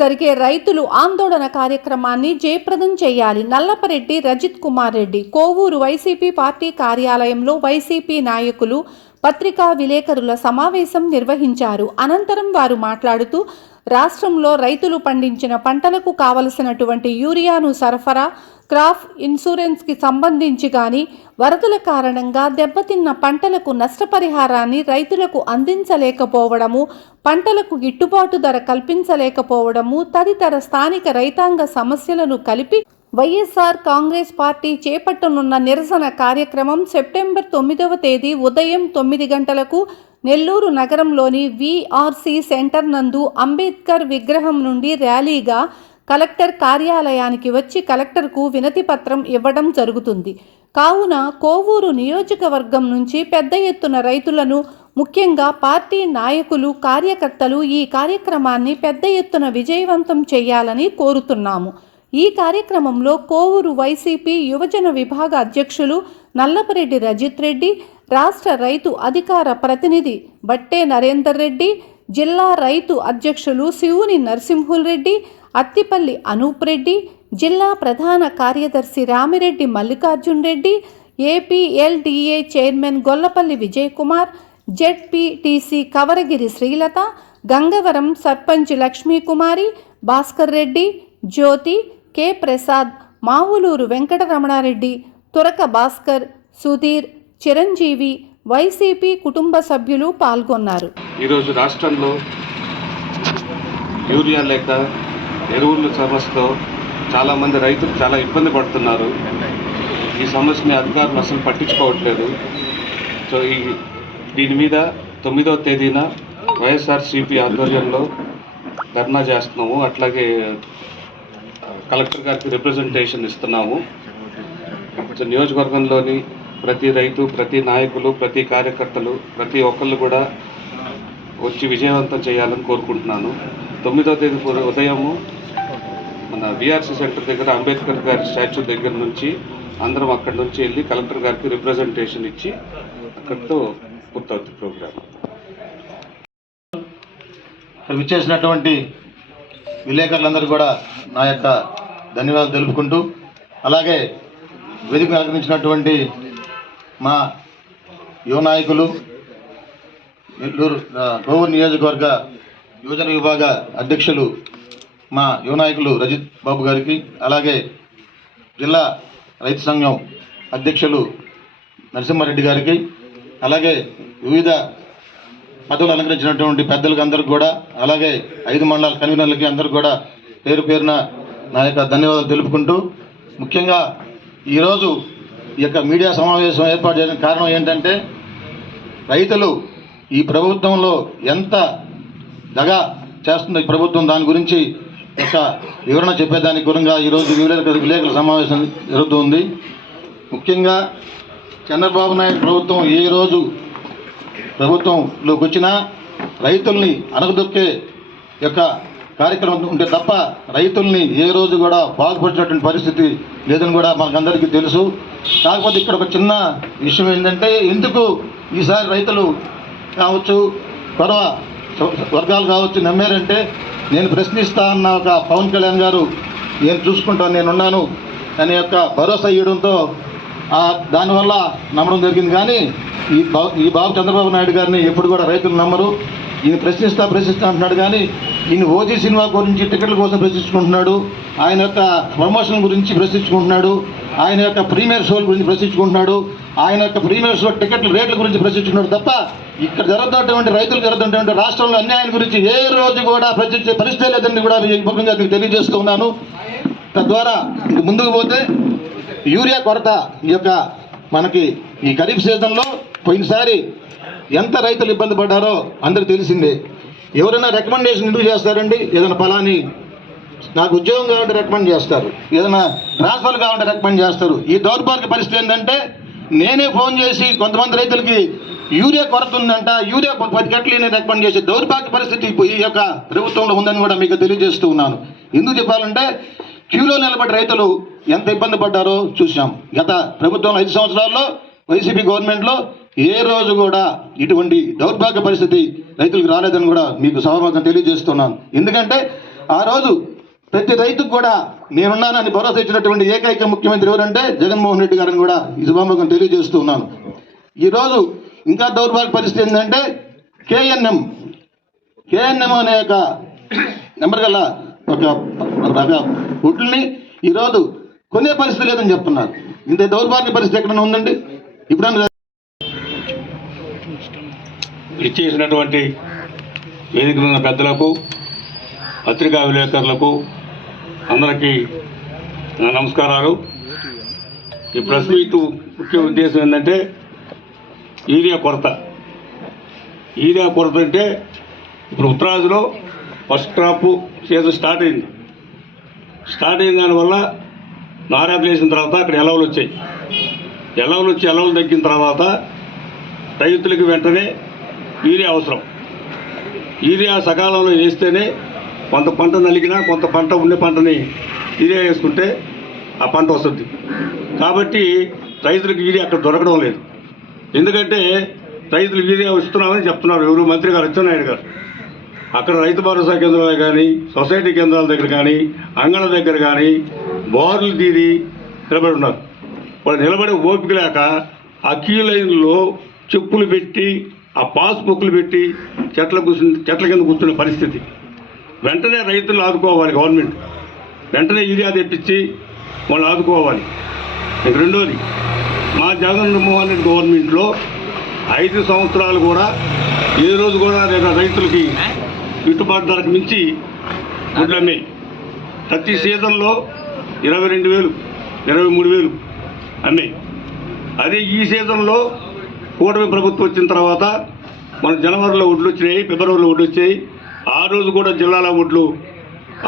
జరిగే రైతులు ఆందోళన కార్యక్రమాన్ని జయప్రదం చేయాలి. నల్లపరెడ్డి రజిత్ కుమార్ రెడ్డి. కోవూరు వైసీపీ పార్టీ కార్యాలయంలో వైసీపీ నాయకులు పత్రికా విలేకరుల సమావేశం నిర్వహించారు. అనంతరం వారు మాట్లాడుతూ రాష్ట్రంలో రైతులు పండించిన పంటలకు కావలసినటువంటి యూరియాను సరఫరా, క్రాప్ ఇన్సూరెన్స్కి సంబంధించి కానీ, వరదల కారణంగా దెబ్బతిన్న పంటలకు నష్టపరిహారాన్ని రైతులకు అందించలేకపోవడము, పంటలకు గిట్టుబాటు ధర కల్పించలేకపోవడము తదితర స్థానిక రైతాంగ సమస్యలను కలిపి వైఎస్ఆర్ కాంగ్రెస్ పార్టీ చేపట్టనున్న నిరసన కార్యక్రమం సెప్టెంబర్ 9వ తేదీ ఉదయం 9 గంటలకు నెల్లూరు నగరంలోని విఆర్సి సెంటర్ నందు అంబేద్కర్ విగ్రహం నుండి ర్యాలీగా కలెక్టర్ కార్యాలయానికి వచ్చి కలెక్టర్కు వినతి పత్రం ఇవ్వడం జరుగుతుంది. కావున కోవూరు నియోజకవర్గం నుంచి పెద్ద ఎత్తున రైతులను, ముఖ్యంగా పార్టీ నాయకులు, కార్యకర్తలు ఈ కార్యక్రమాన్ని పెద్ద ఎత్తున విజయవంతం చేయాలని కోరుతున్నాము. ఈ కార్యక్రమంలో కోవూరు వైసీపీ యువజన విభాగ అధ్యక్షులు నల్లపరెడ్డి రజిత్ రెడ్డి, రాష్ట్ర రైతు అధికార ప్రతినిధి బట్టే నరేందర్ రెడ్డి, జిల్లా రైతు అధ్యక్షులు శివుని నరసింహుల్ రెడ్డి, అత్తిపల్లి అనూప్ రెడ్డి, జిల్లా ప్రధాన కార్యదర్శి Ramireddy Mallikarjun Reddy, APLDA chairman Gollapalli Vijay Kumar, ZPTC Kavaragiri Srilatha, Gangavaram sarpanch Lakshmi Kumari, Bhaskar Reddy, జ్యోతి, కె ప్రసాద్, మావులూరు వెంకటరమణారెడ్డి, తురక భాస్కర్, సుధీర్, చిరంజీవి, వైసీపీ కుటుంబ సభ్యులు పాల్గొన్నారు. ఈరోజు రాష్ట్రంలో యూరియా లేక ఎరువుల సమస్యతో చాలామంది రైతులు చాలా ఇబ్బంది పడుతున్నారు. ఈ సమస్యని అధికారులు అసలు పట్టించుకోవట్లేదు. సో దీని మీద 9వ తేదీన వైఎస్ఆర్సీపీ ఆధ్వర్యంలో ధర్నా చేస్తున్నాము. అట్లాగే కలెక్టర్ గారికి రిప్రజెంటేషన్ ఇస్తున్నాము. సో నియోజకవర్గంలోని ప్రతి రైతు, ప్రతి నాయకులు, ప్రతి కార్యకర్తలు, ప్రతి ఒక్కళ్ళు కూడా వచ్చి విజయవంతం చేయాలని కోరుకుంటున్నాను. 9వ తేదీ ఉదయము మన విఆర్సీ సెంటర్ దగ్గర అంబేద్కర్ గారి స్టాచ్యూ దగ్గర నుంచి అందరం అక్కడి నుంచి వెళ్ళి కలెక్టర్ గారికి రిప్రజెంటేషన్ ఇచ్చి అక్కడితో పూర్తవుతుంది ప్రోగ్రామ్. విచ్చేసినటువంటి విలేకరులందరూ కూడా నా యొక్క ధన్యవాదాలు తెలుపుకుంటూ, అలాగే వేదిక అలంకరించినటువంటి మా యువ నాయకులు, నెల్లూరు కోవూరు నియోజకవర్గ యువజన విభాగ అధ్యక్షులు మా యువ నాయకులు రజిత్ బాబు గారికి, అలాగే జిల్లా రైతు సంఘం అధ్యక్షులు నరసింహారెడ్డి గారికి, అలాగే వివిధ పదవులు అలంకరించినటువంటి పెద్దలకు అందరికి కూడా, అలాగే 5 మండలాల కన్వీనర్లకి అందరికి కూడా పేరు పేరున నా యొక్క ధన్యవాదాలు తెలుపుకుంటూ, ముఖ్యంగా ఈరోజు ఈ యొక్క మీడియా సమావేశం ఏర్పాటు చేయడానికి కారణం ఏంటంటే, రైతులు ఈ ప్రభుత్వంలో ఎంత దగా చేస్తుందో ఈ ప్రభుత్వం, దాని గురించి ఒక వివరణ చెప్పేదానికి గురంగా ఈరోజు విలేకరుల సమావేశం జరుగుతుంది. ముఖ్యంగా చంద్రబాబు నాయుడు ప్రభుత్వం ఏ రోజు ప్రభుత్వంలోకి వచ్చినా రైతుల్ని అణగదొక్కే యొక్క కార్యక్రమం ఉంటే తప్ప రైతుల్ని ఏ రోజు కూడా బాగుపరిచినటువంటి పరిస్థితి లేదని కూడా మనకందరికీ తెలుసు. కాకపోతే ఇక్కడ ఒక చిన్న విషయం ఏంటంటే, ఎందుకు ఈసారి రైతులు కావచ్చు, పర్వ వర్గాలు కావచ్చు నమ్మారంటే, నేను ప్రశ్నిస్తా అన్న ఒక పవన్ కళ్యాణ్ గారు నేను చూసుకుంటాను, నేనున్నాను అనే యొక్క భరోసా ఇవ్వడంతో దానివల్ల నమ్మడం జరిగింది. కానీ ఈ బాబు చంద్రబాబు నాయుడు గారిని ఎప్పుడు కూడా రైతులు నమ్మరు. ఈయన ప్రశ్నిస్తా అంటున్నాడు, కానీ ఈయన ఓజీ సినిమా గురించి టికెట్ల కోసం ప్రశ్నించుకుంటున్నాడు, ఆయన యొక్క ప్రమోషన్ గురించి ప్రశ్నించుకుంటున్నాడు, ఆయన యొక్క ప్రీమియర్ షోల గురించి ప్రశ్నించుకుంటున్నాడు, ఆయన యొక్క ప్రీమియర్ షో టికెట్ల రేట్ల గురించి ప్రశ్నించుకున్నాడు తప్ప ఇక్కడ జరుగుతున్నటువంటి రైతులు జరుగుతున్నటువంటి రాష్ట్రంలో అన్యాయం గురించి ఏ రోజు కూడా ప్రశ్నించే పరిస్థితి లేదని కూడా ముఖ్యంగా తెలియజేస్తూ ఉన్నాను. తద్వారా ముందుకు పోతే యూరియా కొరత ఈ యొక్క మనకి ఈ ఖరీఫ్ సీజన్లో పోయినసారి ఎంత రైతులు ఇబ్బంది పడ్డారో అందరికీ తెలిసిందే. ఎవరైనా రికమెండేషన్ ఎందుకు చేస్తారండి? ఏదైనా ఫలాని నాకు ఉద్యోగం కావాలంటే రికమెండ్ చేస్తారు, ఏదైనా ట్రాన్స్ఫర్ కావాలంటే రికమెండ్ చేస్తారు. ఈ దౌర్భాగ్య పరిస్థితి ఏంటంటే, నేనే ఫోన్ చేసి కొంతమంది రైతులకి యూరియా కొరత ఉందంట, యూరియా 10 గంటలు నేను రికమెండ్ చేసే దౌర్భాగ్య పరిస్థితి ఈ యొక్క ప్రభుత్వంలో ఉందని కూడా మీకు తెలియజేస్తూ ఉన్నాను. ఎందుకు చెప్పాలంటే, క్యూలో నిలబడి రైతులు ఎంత ఇబ్బంది పడ్డారో చూసాం. గత ప్రభుత్వం 5 సంవత్సరాల్లో వైసీపీ గవర్నమెంట్లో ఏ రోజు కూడా ఇటువంటి దౌర్భాగ్య పరిస్థితి రైతులకు రాలేదని కూడా మీకు సభాముఖంగా తెలియజేస్తున్నాను. ఎందుకంటే ఆ రోజు ప్రతి రైతుకు కూడా నేనున్నానని భరోసా ఇచ్చినటువంటి ఏకైక ముఖ్యమంత్రి ఎవరంటే జగన్మోహన్ రెడ్డి గారిని కూడా ఈ సభాముఖం తెలియజేస్తూ ఉన్నాను. ఈరోజు ఇంకా దౌర్భాగ్య పరిస్థితి ఏంటంటే కేఎన్ఎం అనే ఒక నెంబర్ గల ఒక గుడ్లని ఈరోజు కొనే పరిస్థితి లేదని చెప్తున్నారు. ఇంత దౌర్భాగ్య పరిస్థితి ఎక్కడైనా ఉందండి? ఇప్పుడు ఇచ్చేసినటువంటి వేదిక ఉన్న పెద్దలకు, పత్రికా విలేకరులకు అందరికీ నా నమస్కారాలు. ఈ ప్రెస్ మీట్ ముఖ్య ఉద్దేశం ఏంటంటే యూరియా కొరత అంటే ఇప్పుడు ఉత్తరాదిలో ఫస్ట్ క్రాప్ సీజన్ స్టార్ట్ అయింది దానివల్ల నారాలు వేసిన తర్వాత అక్కడ ఎలవలు వచ్చాయి. ఎలవలు తగ్గిన తర్వాత రైతులకు వెంటనే యూరియా అవసరం. యూరియా సకాలంలో వేస్తేనే కొంత పంట నలిగినా కొంత పంట ఉండే పంటని యూరియా వేసుకుంటే ఆ పంట వస్తుంది. కాబట్టి రైతులకు యూరియా అక్కడ దొరకడం లేదు. ఎందుకంటే రైతులు యూరియా ఇస్తున్నామని చెప్తున్నారు ఎవరు, మంత్రి గారు అచ్చెన్నాయుడు గారు. అక్కడ రైతు భరోసా కేంద్రాలు కానీ, సొసైటీ కేంద్రాల దగ్గర కానీ, అంగళ్ళ దగ్గర కానీ బోర్లు తీరి నిలబడి ఉన్నారు. వాళ్ళు నిలబడే ఓపిక లేక ఆ క్యూ లైన్లో చెప్పులు పెట్టి, ఆ పాస్బుక్లు పెట్టి చెట్ల కింద కూర్చునే పరిస్థితి. వెంటనే రైతులు ఆదుకోవాలి గవర్నమెంట్, వెంటనే యూరియా తెప్పించి వాళ్ళు ఆదుకోవాలి. ఇంక రెండోది, మా జగన్మోహన్ రెడ్డి గవర్నమెంట్లో 5 సంవత్సరాలు కూడా ఏ రోజు కూడా రైతులకి గిట్టుబాటు ధరకు మించి గుడ్లు అమ్మాయి. ప్రతి సీజన్లో 22,000, 23,000 అమ్మాయి. అదే ఈ సీజన్లో కూటమి ప్రభుత్వం వచ్చిన తర్వాత మన జనవరిలో వడ్లు వచ్చినాయి, ఫిబ్రవరిలో వడ్లు వచ్చాయి. ఆ రోజు కూడా జిల్లాల వడ్లు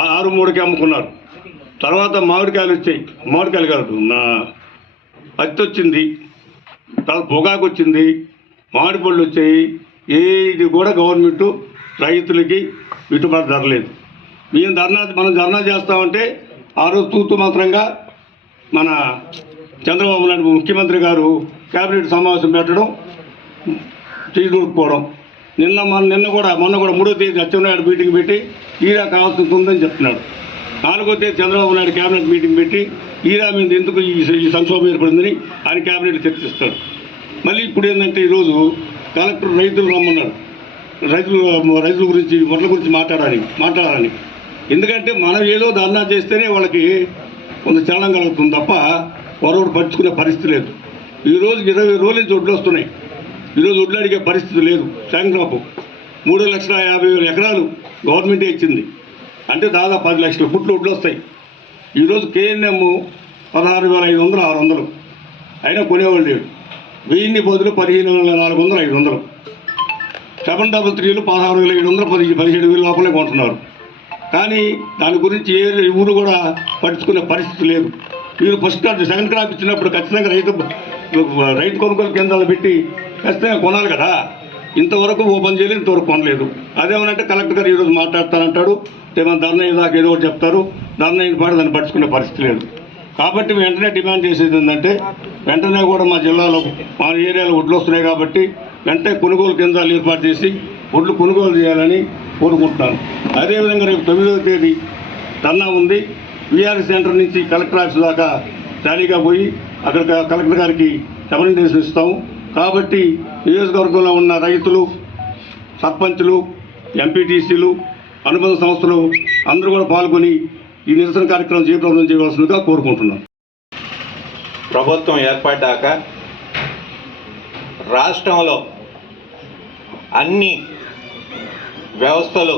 6-3కి అమ్ముకున్నారు. తర్వాత మామిడికాయలు వచ్చాయి, మామిడికాయలు కాదు పత్తి వచ్చింది, తర్వాత పొగాకు వచ్చింది, మామిడి పళ్ళు వచ్చాయి. ఏది కూడా గవర్నమెంట్ రైతులకి గిట్టుబాటు ధర లేదు. మనం ధర్నా చేస్తామంటే ఆ రోజు తూతు మాత్రంగా మన చంద్రబాబు నాయుడు ముఖ్యమంత్రి గారు కేబినెట్ సమావేశం పెట్టడం, తీసుకుపోవడం. మొన్న కూడా 3వ తేదీ అచ్చెన్నాయుడు మీటింగ్ పెట్టి ఈరా కావాల్సింది ఉందని చెప్తున్నాడు. 4వ తేదీ చంద్రబాబు నాయుడు కేబినెట్ మీటింగ్ పెట్టి ఈరా మీద ఎందుకు ఈ సంక్షోభం ఏర్పడిందని ఆయన కేబినెట్ చర్చిస్తాడు. మళ్ళీ ఇప్పుడు ఏంటంటే ఈరోజు కలెక్టర్ రైతులు రమ్మన్నాడు, రైతుల గురించి వడ్ల గురించి మాట్లాడాలని. ఎందుకంటే మనం ఏదో ధర్నా చేస్తేనే వాళ్ళకి కొంత చలనం కలుగుతుంది తప్ప వరవడు పట్టించుకునే పరిస్థితి లేదు. ఈరోజు 20 రోజుల నుంచి వడ్లు వస్తున్నాయి. ఈరోజు వడ్లు అడిగే పరిస్థితి లేదు. సంక్రాంతి 3,50,000 ఎకరాలు గవర్నమెంటే ఇచ్చింది. అంటే దాదాపు 10 లక్షల ఫుట్లు వడ్లు వస్తాయి. ఈరోజు కేఎన్ఎం 16,500, 600 అయినా కొనేవాళ్ళు లేడు. 1000 బదులు 15,400, 500. 733 16,700, 17,000 లోపలే కొంటున్నారు. కానీ దాని గురించి ఏ ఊరు కూడా పట్టించుకునే పరిస్థితి లేదు. మీరు ఫస్ట్ సెకండ్ క్రాప్ ఇచ్చినప్పుడు ఖచ్చితంగా రైతు కొనుగోలు కేంద్రాలు పెట్టి ఖచ్చితంగా కొనాలి కదా. ఇంతవరకు ఓపెన్ చేయలేదు, ఇంతవరకు కొనలేదు. అదేమనంటే కలెక్టర్ గారు ఈరోజు మాట్లాడతానంటాడు, మన ధర్నా దాకా ఏదో ఒకటి చెప్తారు, ధర్నా అయిన పాటు దాన్ని పట్టించుకునే పరిస్థితి లేదు. కాబట్టి వెంటనే డిమాండ్ చేసేది ఏంటంటే వెంటనే కూడా మా జిల్లాలో మా ఏరియాలో వడ్లు వస్తున్నాయి కాబట్టి వెంటనే కొనుగోలు కేంద్రాలు ఏర్పాటు చేసి వడ్లు కొనుగోలు చేయాలని కోరుకుంటున్నాను. అదేవిధంగా రేపు 9వ తేదీ ధర్నా ఉంది. విఆర్ఎస్ సెంటర్ నుంచి కలెక్టర్ ఆఫీస్ దాకా ర్యాలీగా పోయి అక్కడ కలెక్టర్ గారికి రిప్రజెంటేషన్ ఇస్తాము. కాబట్టి నియోజకవర్గంలో ఉన్న రైతులు, సర్పంచులు, ఎంపీటీసీలు, అనుబంధ సంస్థలు అందరూ కూడా పాల్గొని ఈ నిరసన కార్యక్రమం జయప్రదం చేయవలసిందిగా కోరుకుంటున్నాను. ప్రభుత్వం ఏర్పడ్డాక రాష్ట్రంలో అన్ని వ్యవస్థలు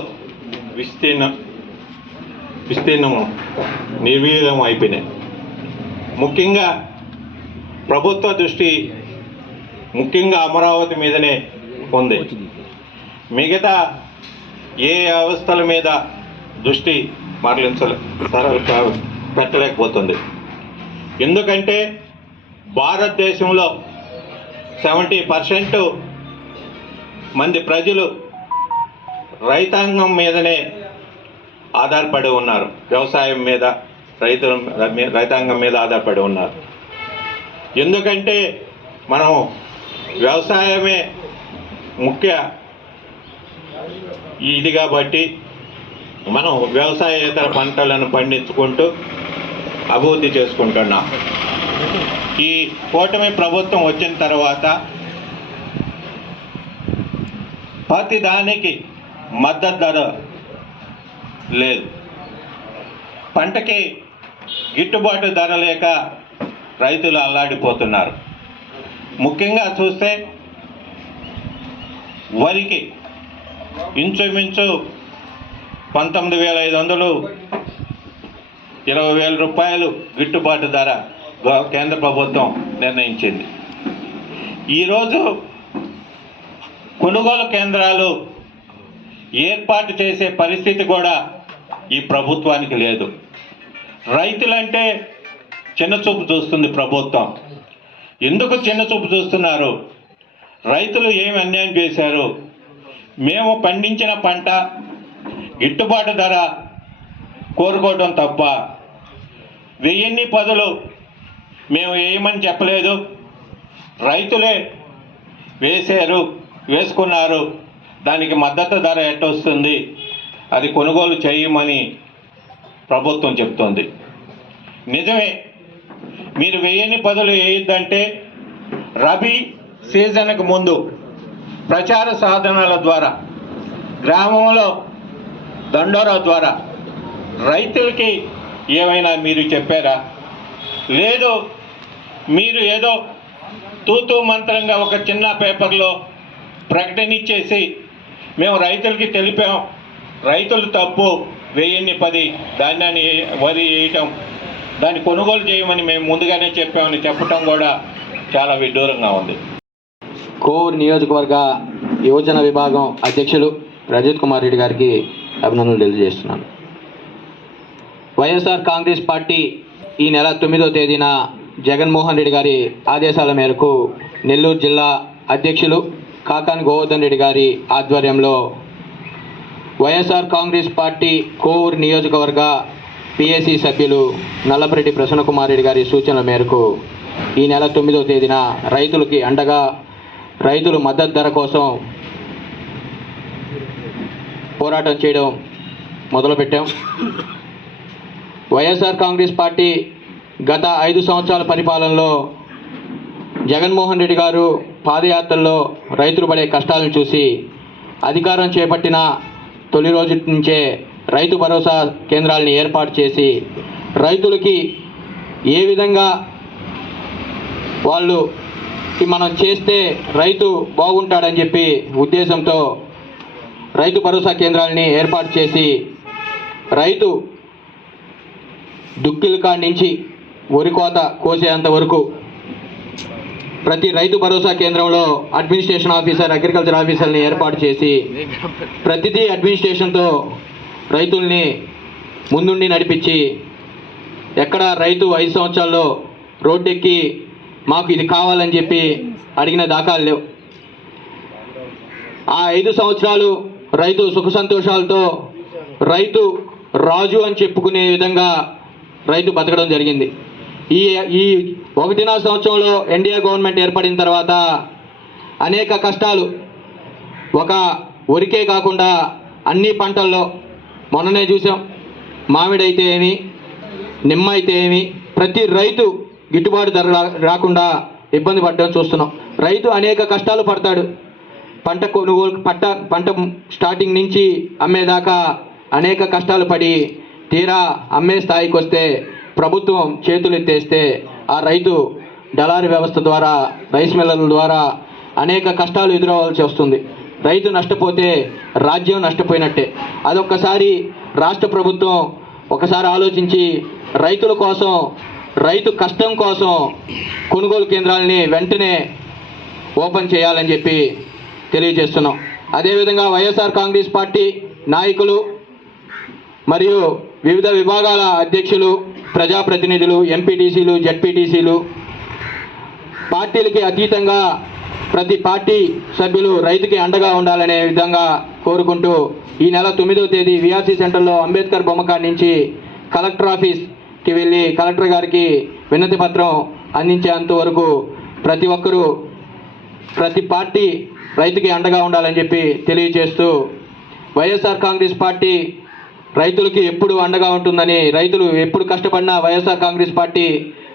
విస్తీర్ణము నిర్వీర్యం అయిపోయినాయి. ముఖ్యంగా ప్రభుత్వ దృష్టి ముఖ్యంగా అమరావతి మీదనే ఉంది. మిగతా ఏ వ్యవస్థల మీద దృష్టి పెట్టలేకపోతుంది. ఎందుకంటే భారతదేశంలో 70% మంది ప్రజలు రైతాంగం మీదనే ఆధారపడి ఉన్నారు. వ్యవసాయం మీద, రైతాంగం మీద ఆధారపడి ఉన్నారు. ఎందుకంటే మనం వ్యవసాయమే ముఖ్య ఇది కాబట్టి మనం వ్యవసాయేతర పంటలను పండించుకుంటూ అభివృద్ధి చేసుకుంటున్నాం. ఈ కూటమి ప్రభుత్వం వచ్చిన తర్వాత ప్రతి దానికి మద్దతు ధర లేదు. పంటకి గిట్టుబాటు ధర లేక రైతులు అల్లాడిపోతున్నారు. ముఖ్యంగా చూస్తే వరికి ఇంచుమించు 19,500 20,000 రూపాయలు గిట్టుబాటు ధర కేంద్ర ప్రభుత్వం నిర్ణయించింది. ఈరోజు కొనుగోలు కేంద్రాలు ఏర్పాటు చేసే పరిస్థితి కూడా ఈ ప్రభుత్వానికి లేదు. రైతులంటే చిన్నచూపు చూస్తుంది ప్రభుత్వం. ఎందుకు చిన్నచూపు చూస్తున్నారు? రైతులు ఏమి అన్యాయం చేశారు? మేము పండించిన పంట గిట్టుబాటు ధర కోరుకోవడం తప్ప 1000 పదులు మేము వేయమని చెప్పలేదు. రైతులే వేసుకున్నారు. దానికి మద్దతు ధర ఎట్టొస్తుంది? అది కొనుగోలు చేయమని ప్రభుత్వం చెప్తోంది. నిజమే, మీరు 1000 పదులు వేయొద్దంటే రబీ సీజన్కు ముందు ప్రచార సాధనాల ద్వారా, గ్రామంలో దండోరా ద్వారా రైతులకి ఏమైనా మీరు చెప్పారా? లేదు, మీరు ఏదో తూతూ మంత్రంగా ఒక చిన్న పేపర్లో ప్రకటన ఇచ్చేసి మేము రైతులకి తెలిపాం, రైతులు తప్పు 1010 ధాన్యాన్ని వరి వేయటం, దాన్ని కొనుగోలు చేయమని మేము ముందుగానే చెప్పామని చెప్పటం కూడా చాలా విడ్డూరంగా ఉంది. కోవూరు నియోజకవర్గ యువజన విభాగం అధ్యక్షులు రజిత్ కుమార్ రెడ్డి గారికి అభినందనలు తెలియజేస్తున్నాను. వైఎస్ఆర్ కాంగ్రెస్ పార్టీ ఈ నెల 9వ తేదీన జగన్మోహన్ రెడ్డి గారి ఆదేశాల మేరకు నెల్లూరు జిల్లా అధ్యక్షులు కాకాని గోవర్ధన్ రెడ్డి గారి ఆధ్వర్యంలో వైఎస్ఆర్ కాంగ్రెస్ పార్టీ కోవూరు నియోజకవర్గ పిఎసి సభ్యులు నల్లపరెడ్డి ప్రసన్నకుమార్ రెడ్డి గారి సూచనల మేరకు ఈ నెల 9వ తేదీన రైతులకి అండగా రైతులు మద్దతు ధర కోసం పోరాటం చేయడం మొదలుపెట్టాం. వైఎస్ఆర్ కాంగ్రెస్ పార్టీ గత 5 సంవత్సరాల పరిపాలనలో జగన్మోహన్ రెడ్డి గారు పాదయాత్రల్లో రైతులు పడే కష్టాలను చూసి అధికారం చేపట్టిన తొలి రోజు నుంచే రైతు భరోసా కేంద్రాలని ఏర్పాటు చేసి రైతులకి ఏ విధంగా వాళ్ళకి మనం చేస్తే రైతు బాగుంటాడని చెప్పి ఉద్దేశంతో రైతు భరోసా కేంద్రాలని ఏర్పాటు చేసి రైతు దుక్కిల కాడి నుంచి వరి కోత కోసేంత వరకు ప్రతి రైతు భరోసా కేంద్రంలో అడ్మినిస్ట్రేషన్ ఆఫీసర్, అగ్రికల్చర్ ఆఫీసర్ని ఏర్పాటు చేసి ప్రతిదీ అడ్మినిస్ట్రేషన్తో రైతుల్ని ముందుండి నడిపించి ఎక్కడ రైతు 5 సంవత్సరాల్లో రోడ్డెక్కి మాకు ఇది కావాలని చెప్పి అడిగిన దాఖలు లేవు. ఆ 5 సంవత్సరాలు రైతు సుఖ సంతోషాలతో రైతు రాజు అని చెప్పుకునే విధంగా రైతు బతకడం జరిగింది. ఈ 1.5 సంవత్సరంలో ఎన్డీఏ గవర్నమెంట్ ఏర్పడిన తర్వాత అనేక కష్టాలు ఒక వరికే కాకుండా అన్ని పంటల్లో మొన్ననే చూసాం. మామిడి అయితే ఏమి, నిమ్మ అయితే ఏమి, ప్రతి రైతు గిట్టుబాటు ధర రాకుండా ఇబ్బంది పడడం చూస్తున్నాం. రైతు అనేక కష్టాలు పడతాడు. పంట కొనుగోలు పంట స్టార్టింగ్ నుంచి అమ్మేదాకా అనేక కష్టాలు పడి తీరా అమ్మే స్థాయికి వస్తే ప్రభుత్వం చేతులు ఎత్తేస్తే ఆ రైతు దళారీ వ్యవస్థ ద్వారా, రైస్ మిల్లర్ల ద్వారా అనేక కష్టాలు ఎదురవ్వాల్సి వస్తుంది. రైతు నష్టపోతే రాజ్యం నష్టపోయినట్టే. అదొక్కసారి రాష్ట్ర ప్రభుత్వం ఒకసారి ఆలోచించి రైతుల కోసం, రైతు కష్టం కోసం కొనుగోలు కేంద్రాలని వెంటనే ఓపెన్ చేయాలని చెప్పి తెలియజేస్తున్నాం. అదేవిధంగా వైఎస్ఆర్ కాంగ్రెస్ పార్టీ నాయకులు మరియు వివిధ విభాగాల అధ్యక్షులు, ప్రజాప్రతినిధులు, ఎంపీటీసీలు, జెడ్పీటీసీలు, పార్టీలకి అతీతంగా ప్రతి పార్టీ సభ్యులు రైతుకి అండగా ఉండాలనే విధంగా కోరుకుంటూ ఈ నెల 9వ తేదీ విఆర్సీ సెంటర్లో అంబేద్కర్ బొమ్మకాడి నుంచి కలెక్టర్ ఆఫీస్కి వెళ్ళి కలెక్టర్ గారికి వినతి పత్రం అందించేంత వరకు ప్రతి ఒక్కరూ ప్రతి పార్టీ రైతుకి అండగా ఉండాలని చెప్పి తెలియజేస్తూ వైఎస్ఆర్ కాంగ్రెస్ పార్టీ రైతులకి ఎప్పుడు అండగా ఉంటుందని, రైతులు ఎప్పుడు కష్టపడినా వైఎస్ఆర్ కాంగ్రెస్ పార్టీ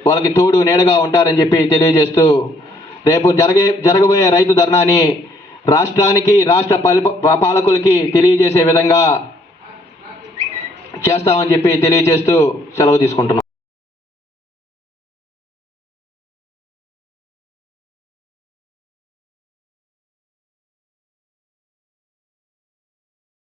వాళ్ళకి తోడు నీడగా ఉంటారని చెప్పి తెలియజేస్తూ, రేపు జరగబోయే రైతు ధర్నాని రాష్ట్రానికి, రాష్ట్ర పాలకులకి తెలియజేసే విధంగా చేస్తామని చెప్పి తెలియజేస్తూ సెలవు తీసుకుంటున్నాం.